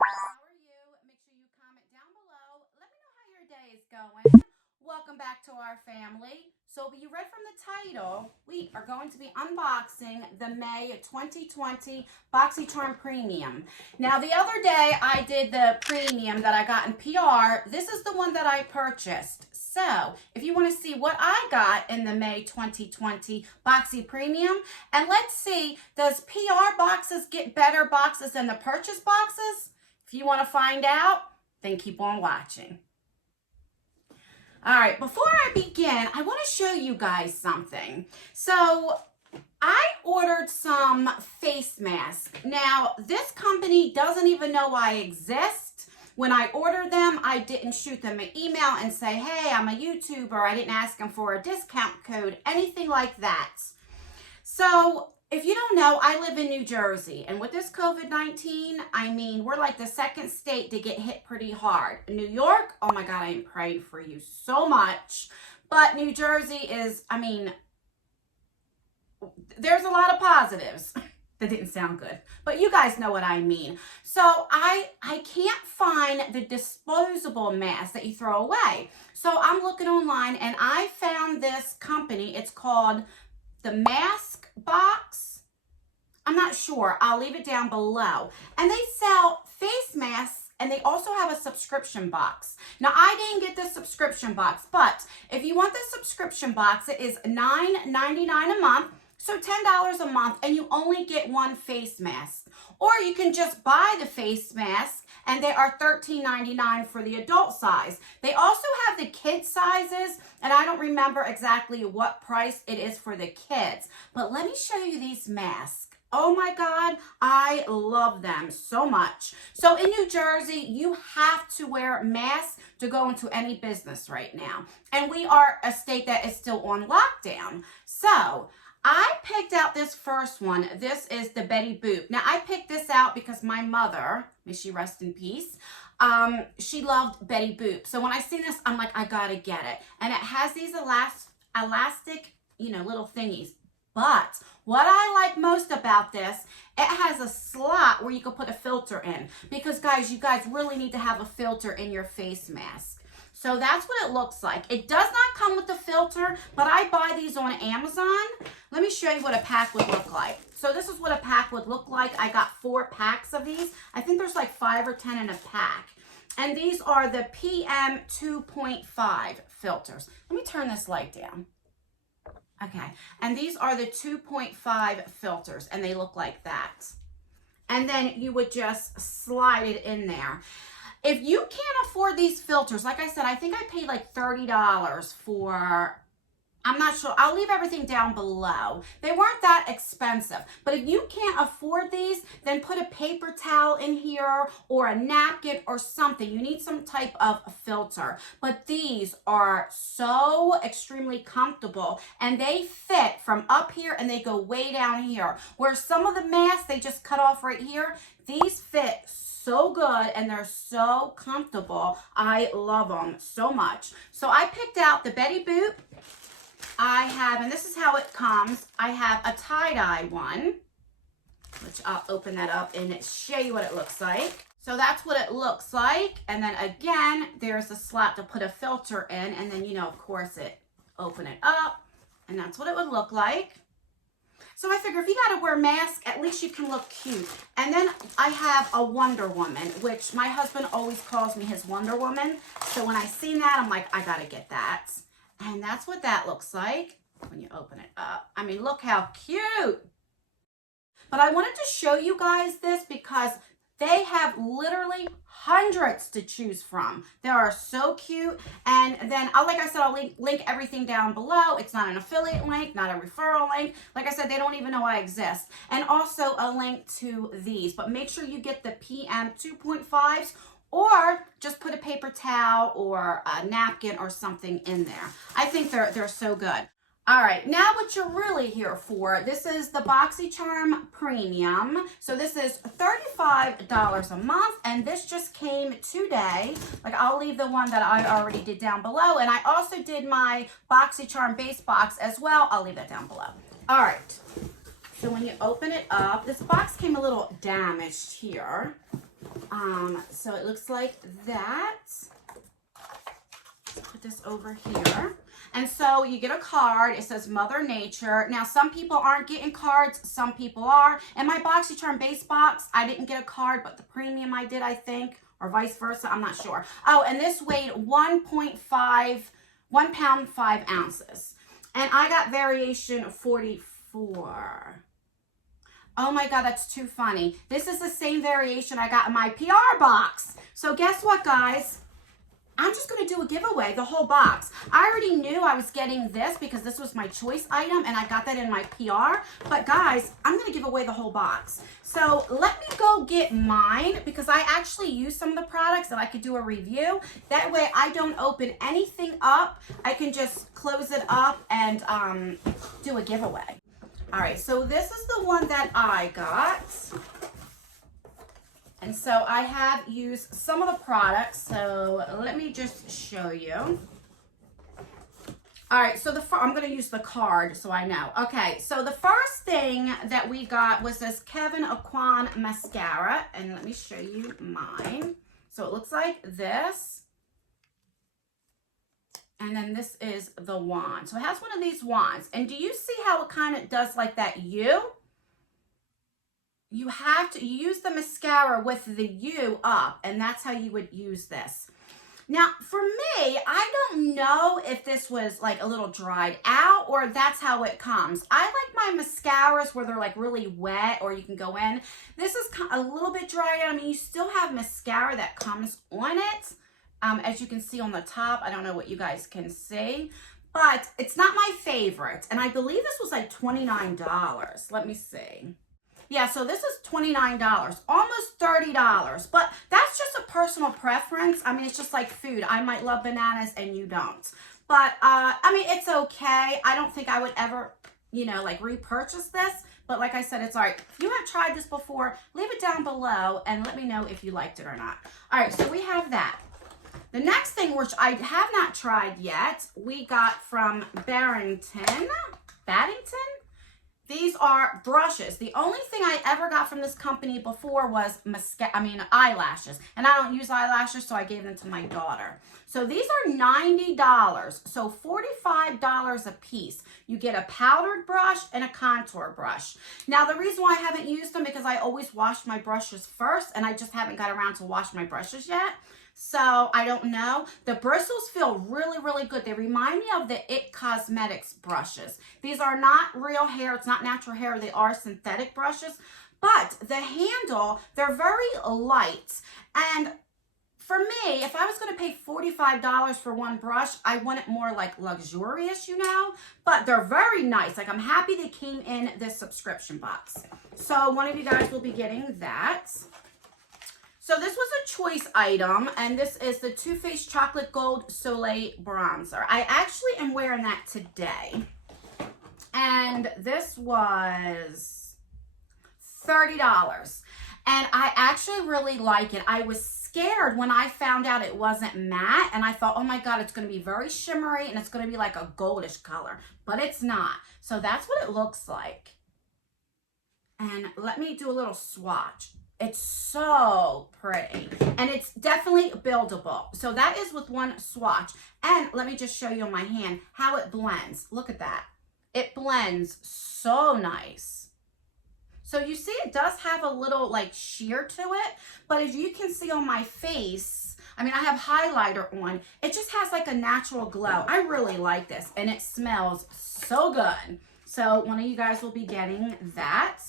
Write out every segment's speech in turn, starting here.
How are you? Make sure you comment down below. Let me know how your day is going. Welcome back to our family. So you read from the title, we are going to be unboxing the May 2020 Boxycharm Premium. Now the other day I did the premium that I got in PR. This is the one that I purchased. So if you want to see what I got in the May 2020 Boxy Premium, and let's see, does PR boxes get better boxes than the purchase boxes? If you want to find out, then keep on watching. All right, before I begin, I want to show you guys something. So I ordered some face masks. Now, this company doesn't even know I exist. When I ordered them, I didn't shoot them an email and say, hey, I'm a YouTuber. I didn't ask them for a discount code, anything like that. So if you don't know, I live in New Jersey, and with this COVID-19, I mean, we're like the second state to get hit pretty hard. New York, oh my God, I am praying for you so much. But New Jersey is, I mean, there's a lot of positives. That didn't sound good, but you guys know what I mean. So I can't find the disposable mask that you throw away. So I'm looking online, and I found this company. It's called the Mask Box. I'm not sure. I'll leave it down below. And they sell face masks, and they also have a subscription box. Now, I didn't get the subscription box, but if you want the subscription box, it is $9.99 a month. So $10 a month, and you only get one face mask. Or you can just buy the face mask, and they are $13.99 for the adult size. They also have the kid sizes, and I don't remember exactly what price it is for the kids. But let me show you these masks. Oh my God, I love them so much. So in New Jersey, you have to wear masks to go into any business right now. And we are a state that is still on lockdown. So I picked out this first one. This is the Betty Boop. Now, I picked this out because my mother, may she rest in peace, she loved Betty Boop. So when I seen this, I'm like, I gotta get it. And it has these elastic, you know, little thingies. But what I like most about this, it has a slot where you can put a filter in. Because guys, you guys really need to have a filter in your face mask. So that's what it looks like. It does not come with the filter, but I buy these on Amazon. Let me show you what a pack would look like. So this is what a pack would look like. I got 4 packs of these. I think there's like 5 or 10 in a pack. And these are the PM 2.5 filters. Let me turn this light down. Okay, and these are the 2.5 filters, and they look like that. And then you would just slide it in there. If you can't afford these filters, like I said, I think I paid like $30 for, I'm not sure. I'll leave everything down below. They weren't that expensive. But if you can't afford these, then put a paper towel in here or a napkin or something. You need some type of filter. But these are so extremely comfortable, and they fit from up here and they go way down here. Where some of the masks, they just cut off right here. These fit so good, and they're so comfortable. I love them so much. So I picked out the Betty Boop. I have, and this is how it comes, I have a tie-dye one, which I'll open that up and show you what it looks like. So that's what it looks like. And then again, there's a slot to put a filter in, and then, you know, of course, open it up, and that's what it would look like. So I figure if you got to wear a mask, at least you can look cute. And then I have a Wonder Woman, which my husband always calls me his Wonder Woman. So when I seen that, I'm like, I got to get that. And that's what that looks like when you open it up. I mean, look how cute. But I wanted to show you guys this because they have literally hundreds to choose from. They are so cute. And then, like I said, I'll link everything down below. It's not an affiliate link, not a referral link. Like I said, they don't even know I exist. And also a link to these. But make sure you get the PM 2.5s, or just put a paper towel or a napkin or something in there. I think they're so good. All right, now what you're really here for, this is the Boxycharm Premium. So this is $35 a month, and this just came today. Like, I'll leave the one that I already did down below, and I also did my Boxycharm base box as well. I'll leave that down below. All right, so when you open it up, this box came a little damaged here. So it looks like that. Let's put this over here. And so you get a card. It says Mother Nature. Now, some people aren't getting cards. Some people are. In my Boxycharm base box, I didn't get a card, but the premium I did, I think, or vice versa. I'm not sure. Oh, and this weighed 1 pound, 5 ounces. And I got variation 44. Oh my God, that's too funny. This is the same variation I got in my PR box. So guess what, guys? I'm just going to do a giveaway, the whole box. I already knew I was getting this because this was my choice item and I got that in my PR. But guys, I'm going to give away the whole box. So let me go get mine because I actually use some of the products and I could do a review. That way I don't open anything up. I can just close it up and do a giveaway. All right, so this is the one that I got. And so I have used some of the products, so let me just show you. All right, so I'm going to use the card so I know. Okay, so the first thing that we got was this Kevyn Aucoin mascara, and let me show you mine. So it looks like this. And then this is the wand. So it has one of these wands. And do you see how it kind of does like that U? You have to use the mascara with the U up, and that's how you would use this. Now, for me, I don't know if this was like a little dried out or that's how it comes. I like my mascaras where they're like really wet or you can go in. This is a little bit dried out. I mean, you still have mascara that comes on it. As you can see on the top, I don't know what you guys can see, but it's not my favorite. And I believe this was like $29. Let me see. Yeah, so this is $29, almost $30, but that's just a personal preference. I mean, it's just like food. I might love bananas and you don't. But, I mean, it's okay. I don't think I would ever, you know, like repurchase this. But like I said, it's all right. If you have tried this before, leave it down below and let me know if you liked it or not. All right, so we have that. The next thing, which I have not tried yet, we got from Baddington. These are brushes. The only thing I ever got from this company before was eyelashes. And I don't use eyelashes, so I gave them to my daughter. So these are $90, so $45 a piece. You get a powdered brush and a contour brush. Now, the reason why I haven't used them because I always wash my brushes first, and I just haven't got around to wash my brushes yet. So I don't know. The bristles feel really, really good. They remind me of the It Cosmetics brushes. These are not real hair. It's not natural hair. They are synthetic brushes. But the handle, they're very light. And for me, if I was going to pay $45 for one brush, I want it more like luxurious, you know. But they're very nice. Like, I'm happy they came in this subscription box. So one of you guys will be getting that. So this was a choice item, and this is the Too Faced Chocolate Gold Soleil Bronzer. I actually am wearing that today, and this was $30, and I actually really like it. I was scared when I found out it wasn't matte, and I thought, oh my God, it's going to be very shimmery, and it's going to be like a goldish color, but it's not. So that's what it looks like, and let me do a little swatch. It's so pretty, and it's definitely buildable. So that is with one swatch. And let me just show you on my hand how it blends. Look at that. It blends so nice. So you see it does have a little like sheer to it, but as you can see on my face, I mean, I have highlighter on. It just has like a natural glow. I really like this, and it smells so good. So one of you guys will be getting that.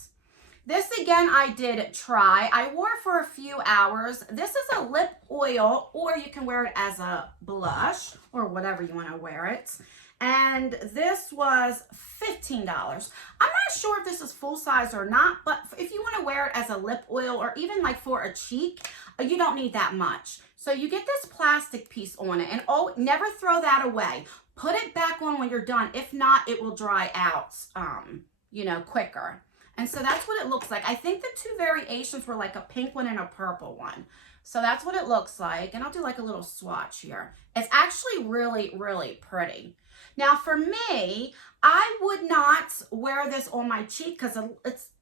This, again, I did try. I wore it for a few hours. This is a lip oil, or you can wear it as a blush, or whatever you want to wear it. And this was $15. I'm not sure if this is full size or not, but if you want to wear it as a lip oil, or even like for a cheek, you don't need that much. So you get this plastic piece on it, and oh, never throw that away. Put it back on when you're done. If not, it will dry out, you know, quicker. And so that's what it looks like. I think the two variations were like a pink one and a purple one. So that's what it looks like. And I'll do like a little swatch here. It's actually really, really pretty. Now for me, I would not wear this on my cheek because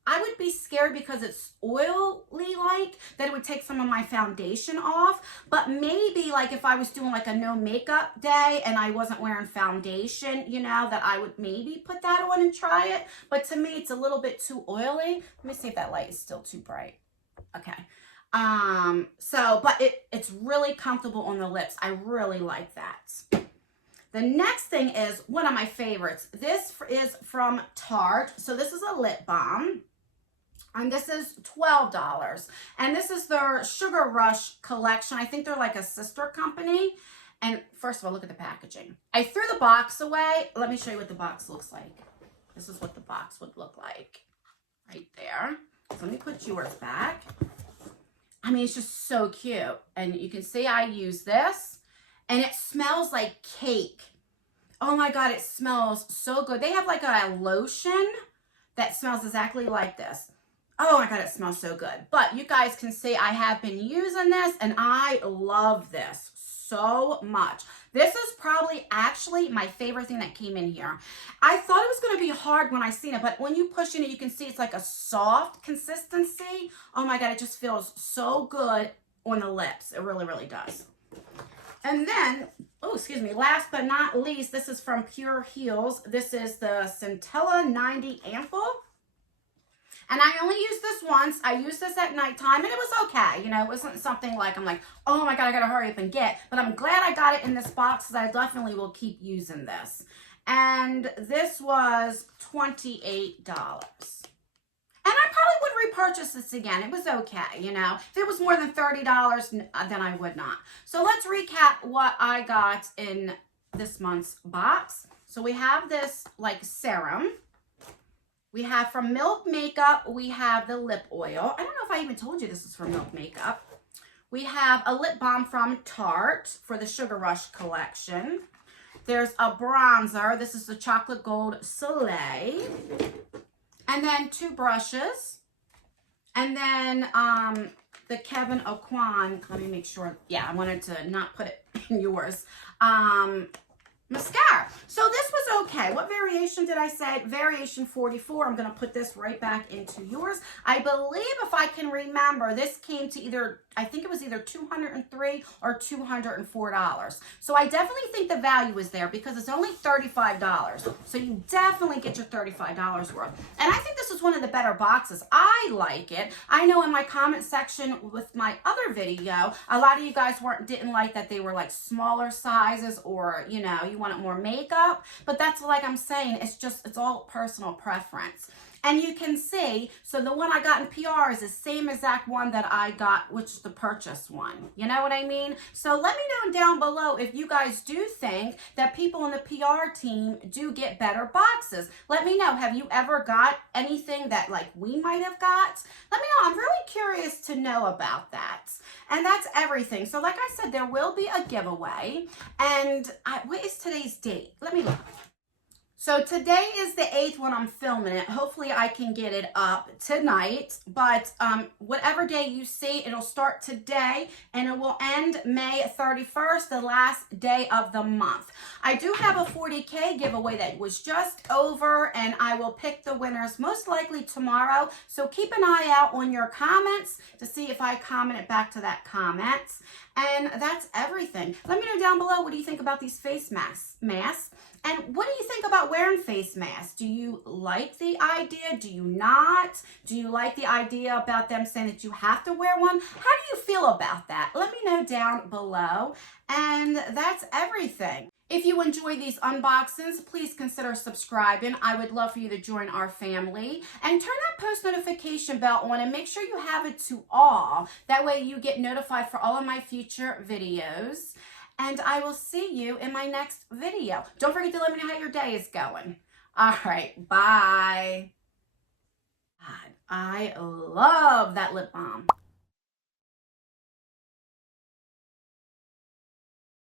I would be scared because it's oily like that it would take some of my foundation off. But maybe like if I was doing like a no makeup day and I wasn't wearing foundation, you know, that I would maybe put that on and try it. But to me, it's a little bit too oily. Let me see if that light is still too bright. Okay. But it's really comfortable on the lips. I really like that. The next thing is one of my favorites. This is from Tarte. So this is a lip balm. And this is $12. And this is their Sugar Rush collection. I think they're like a sister company. And first of all, look at the packaging. I threw the box away. Let me show you what the box looks like. This is what the box would look like right there. So let me put yours back. I mean, it's just so cute. And you can see I use this. And it smells like cake. Oh my God, it smells so good. They have like a lotion that smells exactly like this. Oh my God, it smells so good. But you guys can see I have been using this and I love this so much. This is probably actually my favorite thing that came in here. I thought it was going to be hard when I seen it, but when you push in it, you can see it's like a soft consistency. Oh my God, it just feels so good on the lips. It really, really does. And then, oh, excuse me, last but not least, this is from Pure Heals. This is the Centella 90 Ampoule. And I only used this once. I used this at nighttime, and it was okay. You know, it wasn't something like I'm like, oh my God, I got to hurry up and get. But I'm glad I got it in this box because I definitely will keep using this. And this was $28. And I probably would repurchase this again. It was okay, you know. If it was more than $30, then I would not. So let's recap what I got in this month's box. So we have this like serum. We have from Milk Makeup, we have the lip oil. I don't know if I even told you this is from Milk Makeup. We have a lip balm from Tarte for the Sugar Rush collection. There's a bronzer. This is the Chocolate Gold Soleil. And then 2 brushes. And then the Kevin Aucoin, let me make sure. Yeah, I wanted to not put it in yours. Mascara. So this was okay. What variation did I say? Variation 44. I'm going to put this right back into yours. I believe, if I can remember, this came to either, I think it was either $203 or $204. So I definitely think the value is there because it's only $35. So you definitely get your $35 worth. And I think this is one of the better boxes. I like it. I know in my comment section with my other video, a lot of you guys didn't like that they were like smaller sizes, or, you know, you wanted more makeup. But that's like I'm saying, it's all personal preference. And you can see, so the one I got in PR is the same exact one that I got, which is the purchase one. You know what I mean? So let me know down below if you guys do think that people in the PR team do get better boxes. Let me know. Have you ever got anything that like we might have got? Let me know. I'm really curious to know about that. And that's everything. So like I said, there will be a giveaway. And what is today's date? Let me look. So today is the 8th when I'm filming it. Hopefully I can get it up tonight. But whatever day you see, it'll start today and it will end May 31st, the last day of the month. I do have a 40K giveaway that was just over, and I will pick the winners most likely tomorrow. So keep an eye out on your comments to see if I commented back to that comment. And that's everything. Let me know down below, what do you think about these face masks? And what do you think about wearing face masks? Do you like the idea? Do you not? Do you like the idea about them saying that you have to wear one? How do you feel about that? Let me know down below. And that's everything. If you enjoy these unboxings, please consider subscribing. I would love for you to join our family. And turn that post notification bell on and make sure you have it to all. That way you get notified for all of my future videos. And I will see you in my next video. Don't forget to let me know how your day is going. All right, bye. God, I love that lip balm.